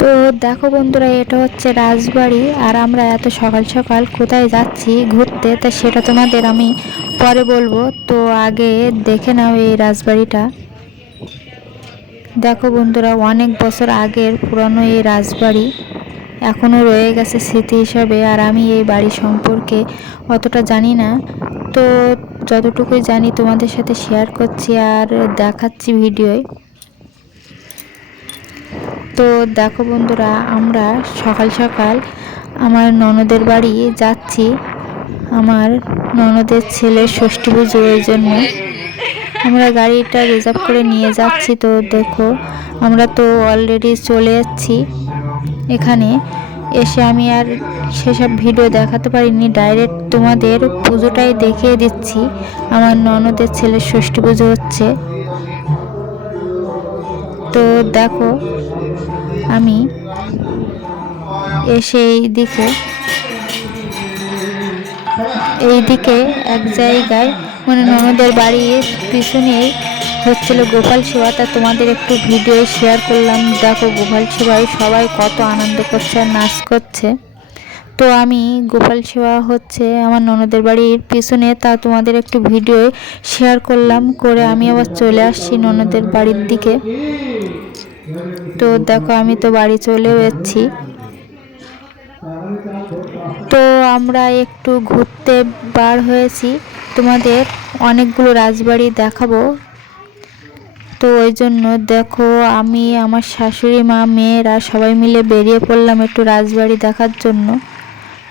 তো দেখো বন্ধুরা, এটা হচ্ছে রাজবাড়ি। আর আমরা এত সকাল সকাল কোথায় যাচ্ছি ঘুরতে, তা সেটা তোমাদের আমি পরে বলবো। তো আগে দেখে নাও এই রাজবাড়িটা। দেখো বন্ধুরা, অনেক বছর আগের পুরনো এই রাজবাড়ি এখনও রয়ে গেছে স্মৃতি হিসাবে। আর আমি এই বাড়ি সম্পর্কে অতটা জানি না, তো যতটুকুই জানি তোমাদের সাথে শেয়ার করছি আর দেখাচ্ছি ভিডিওয়। তো দেখো বন্ধুরা, আমরা সকাল সকাল আমার ননদের বাড়ি যাচ্ছি। আমার ননদের ছেলের ষষ্ঠী পুজো, ওই জন্য আমরা গাড়িটা রিজার্ভ করে নিয়ে যাচ্ছি। তো দেখো, আমরা তো অলরেডি চলে যাচ্ছি। এখানে এসে আমি আর সেসব ভিডিও দেখাতে পারিনি, ডাইরেক্ট তোমাদের পুজোটাই দেখিয়ে দিচ্ছি। আমার ননদের ছেলের ষষ্ঠী পুজো হচ্ছে। তো দেখো, আমি এসে এইদিকে এক জায়গায় মানে ননদের বাড়ির পিছনেই হচ্ছিল গোপাল সেবা, তা তোমাদের একটু ভিডিও শেয়ার করলাম। দেখো, গোপাল সেবায় সবাই কত আনন্দ করছে আর নাচ করছে। তো আমি গোপাল সেবা হচ্ছে আমার ননদের বাড়ির পিছনে, তা তোমাদের একটু ভিডিও শেয়ার করলাম, করে আমি আবার চলে আসছি ননদের বাড়ির দিকে। তো দেখো, আমি তো বাড়ি চলেও এসেছি। তো আমরা একটু ঘুরতে বার হয়েছি, তোমাদের অনেকগুলো রাজবাড়ি দেখাবো। তো ওই জন্য দেখো, আমি আমার শাশুড়ি মা মেয়েরা সবাই মিলে বেরিয়ে পড়লাম একটু রাজবাড়ি দেখার জন্য।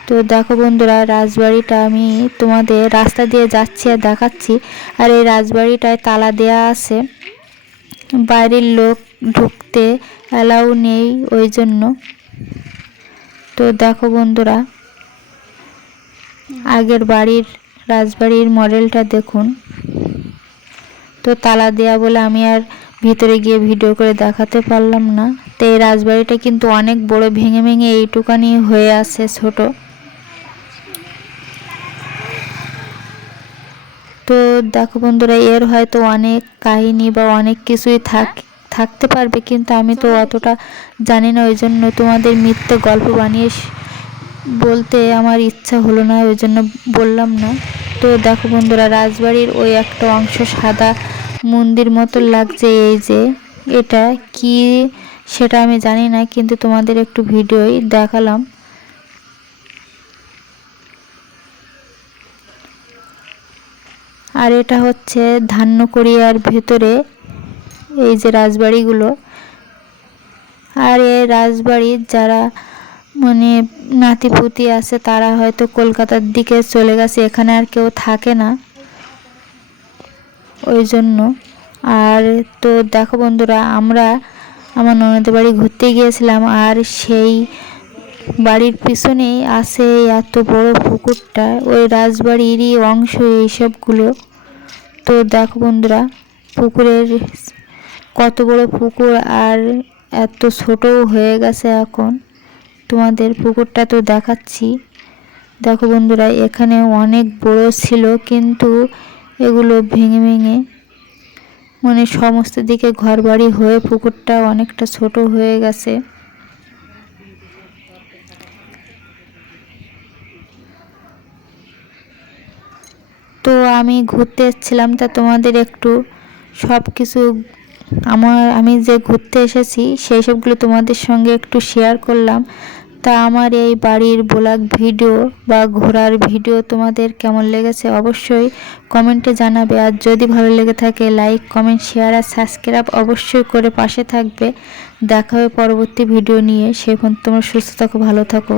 তো দেখো বন্ধুরা, রাজবাড়িটা আমি তোমাদের রাস্তা দিয়ে যাচ্ছি আর দেখাচ্ছি। আর এই রাজবাড়িটায় তালা দেয়া আছে, বাইরের লোক ঢুকতে অ্যালাউ নেই ওই জন্য। তো দেখো বন্ধুরা, আগের রাজবাড়ির মডেলটা দেখুন। তো তালা দেয়া বলে আমি আর ভিতরে গিয়ে ভিডিও করে দেখাতে পারলাম না। তো এই রাজবাড়িটা কিন্তু অনেক বড়, ভেঙে ভেঙে এইটুকানি হয়ে আছে ছোট। তো দেখো বন্ধুরা, এর হয়তো অনেক কাহিনী বা অনেক কিছুই থাকতে পারবে, কিন্তু আমি তো অতটা জানি না, ওই জন্য তোমাদের মিথ্যে গল্প বানিয়ে বলতে আমার ইচ্ছা হলো না, ওই জন্য বললাম না। তো দেখো বন্ধুরা, রাজবাড়ির ওই একটা অংশ সাদা মন্দির মতো লাগছে। এই যে এটা কি সেটা আমি জানি না, কিন্তু তোমাদের একটু ভিডিওই দেখালাম। আর এটা হচ্ছে ধান্যকড়িয়ার ভেতরে এই যে রাজবাড়িগুলো। আর এই রাজবাড়ির যারা মানে নাতিপুতি আছে তারা হয়তো কলকাতার দিকে চলে গেছে, এখানে আর কেউ থাকে না ওই জন্য। আর তো দেখো বন্ধুরা, আমরা আমার ননদের বাড়ি ঘুরতে গিয়েছিলাম, আর সেই বাড়ির পিছনেই আছে এত বড় পুকুরটা, ওই রাজবাড়িরই অংশ এইসবগুলো। তো দেখো বন্ধুরা, পুকুরের কত বড় পুকুর আর এত ছোটও হয়ে গেছে এখন। তোমাদের পুকুরটা তো দেখাচ্ছি। দেখো বন্ধুরা, এখানে অনেক বড় ছিল, কিন্তু এগুলো ভেঙে ভেঙে মানে সমস্ত দিকে ঘরবাড়ি হয়ে পুকুরটা অনেকটা ছোট হয়ে গেছে। তো আমি ঘুরতে এসেছিলাম, তা তোমাদের একটু সব কিছু আমি যে ঘুরতে এসেছি সেই সবগুলো তোমাদের সঙ্গে একটু শেয়ার করলাম। তা আমার এই বাড়ির ব্লগ ভিডিও বা ঘোরার ভিডিও তোমাদের কেমন লেগেছে অবশ্যই কমেন্টে জানাবে। আর যদি ভালো লেগে থাকে লাইক কমেন্ট শেয়ার আর সাবস্ক্রাইব অবশ্যই করে পাশে থাকবে। দেখা হবে পরবর্তী ভিডিও নিয়ে। সেই পর্যন্ত তোমরা সুস্থ থাকো, ভালো থাকো।